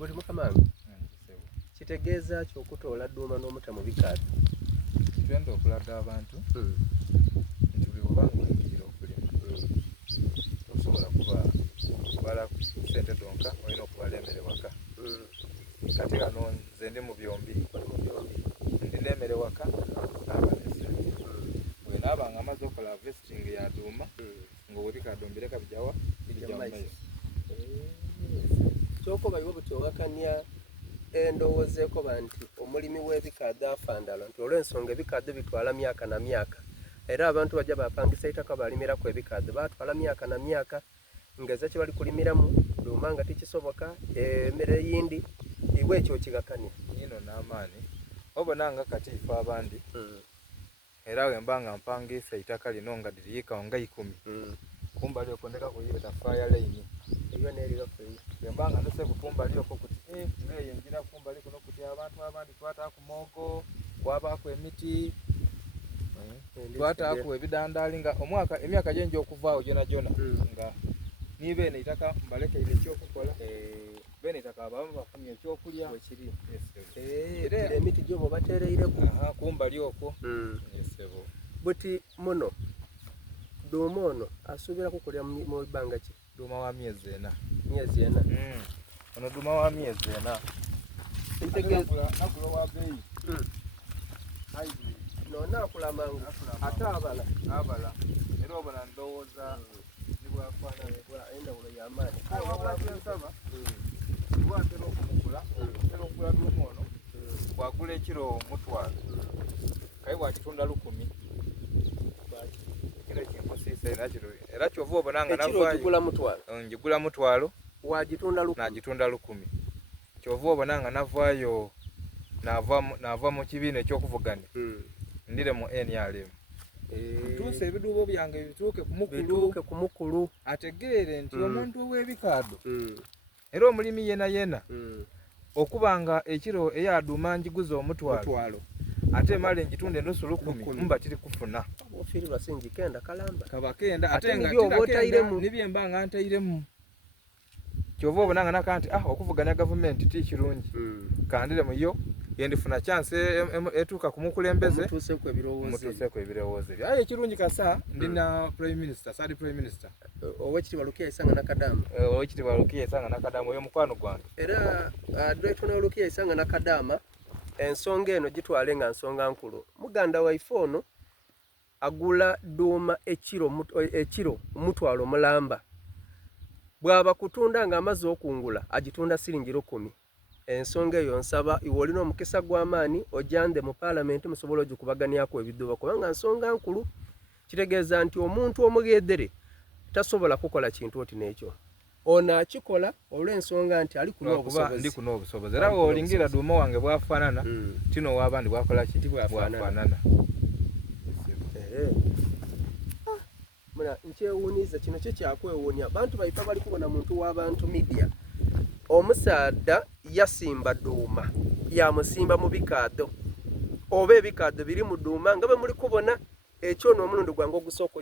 Buli mukamange kitegeeza kyokutoola dduuma n'omuta mu bikaado. Kitwenda okulaga abantu nti buli bubanga oyingirira okulima tosobola kubala ssente donka, olina okubala emmere waka. Kati kano nze ndi mu byombi, ndina emmere waka naaba n'essente. Bwe naaba nga amaze okola harvesting ya dduuma ng'obubikaado mbireka bijjawa bijja mu maiso. Kyokoba iwe butewakanya endowooza ekoba nti omulimi w'ebikaado afandala nti olw'ensonga ebikaado bitwala myaka na myaka, era abantu bajja bapangisa itaka balimiraku ebikaado batwala myaka na myaka ngeza kye bali kulimiramu dduuma nga tikisoboka, emmere eyindi iwe ekyo kigakanya nino n'amaani obona nga kati ife abandi era wemba nga mpangisa itaka lino nga liriikawo nga 10 kumbali okwo ndeka kuyita fire line iyo nerirakwei wemba nga ndese kukumbali okwo kuti eyo njira kumbali kuno kuti abantu abandi twataaku moogo kwabaako emiti twataaku ebidandaali nga emyaka gyenja okuvaawo gyona nga niba eno itaka mbalekeire ekyokukola bene itaka abamu bafunye ekyokulya wekiri emiti gyobo batereireku kumbali okwo. Buti muno dduuma ono asuubira kukolera mu bbanga ki? Dduuma wa myezi 4. Myezi 4. Ono dduuma wa myezi 4 nagula wa beeyi nonaakula mangu ate abala era obona ndowooza nibwafaanana endawulo y'amaanyi ensaba bwatera okumugula otera okugula dduuma ono bwagula ekiro 1,000 kaye bwakitunda 1000 kino kinkusiisa era kyova obona nga njigula 1,000 wagitunda 1000 nagitunda 1000 kyova obona nga navaayo nava mu kibiina ekyokuvuganya ndire mu NRM ntuuse ebiduubo byange bituuke ku mukulu ategeere nti omuntu ow'ebikaado era omulimi yena okuba nga ekiro eyaduuma njiguza 1,000 ate male njitunda ennusu 1000 mba tiri kufuna ofiirwa singi kenda kalamba kabakenda ate nga otairemu nibyemba nga ntairemu kyova obona nga nakanti okuvuganya gavumenti ti kirungi kandire muyo yendifuna chance etuuka ku mukulembeze mutuuseku ebirowoozo byo. Aye ekirungi kasa ndina prime minister sadi prime minister Oweekitiibwa Lukiya Isanga Nakadaama. Oweekitiibwa Lukiya Isanga Nakadaama oyo mukwano gwange. Era Dr. Lukiya Isanga Nakadaama ensonga eno gitwale nga nsonga nkulu. Muganda waife ono agula dduuma ekiro 1,000 mulamba. Bwaba kutunda nga amaze okungula agitunda siringi 10. Ensonga eyo nsaba iwe olina omukisa gw'amaanyi ojjande mu parliament musobola okubaganyako ebiduuba kubanga nsonga nkulu kitegeeza nti omuntu omugedere tasobola kukola kintu oti n'ekyo. Ono akikola olw'ensonga nti ali kuno obusobozi. Ndi kuno obusobozi. Era olingira dduuma wange bwafaanana tino w'abandi bwakola ki bwafaanana. Muna nkyewuuniza kino kye kyakwewuunya abantu baifa bali kubona muntu w'abantu media. Omusaadha yasimba dduuma yamusimba mu bikaado oba ebikaado biri mu dduuma nga bwe muli kubona ekyo n'omulundi gwange ogusooka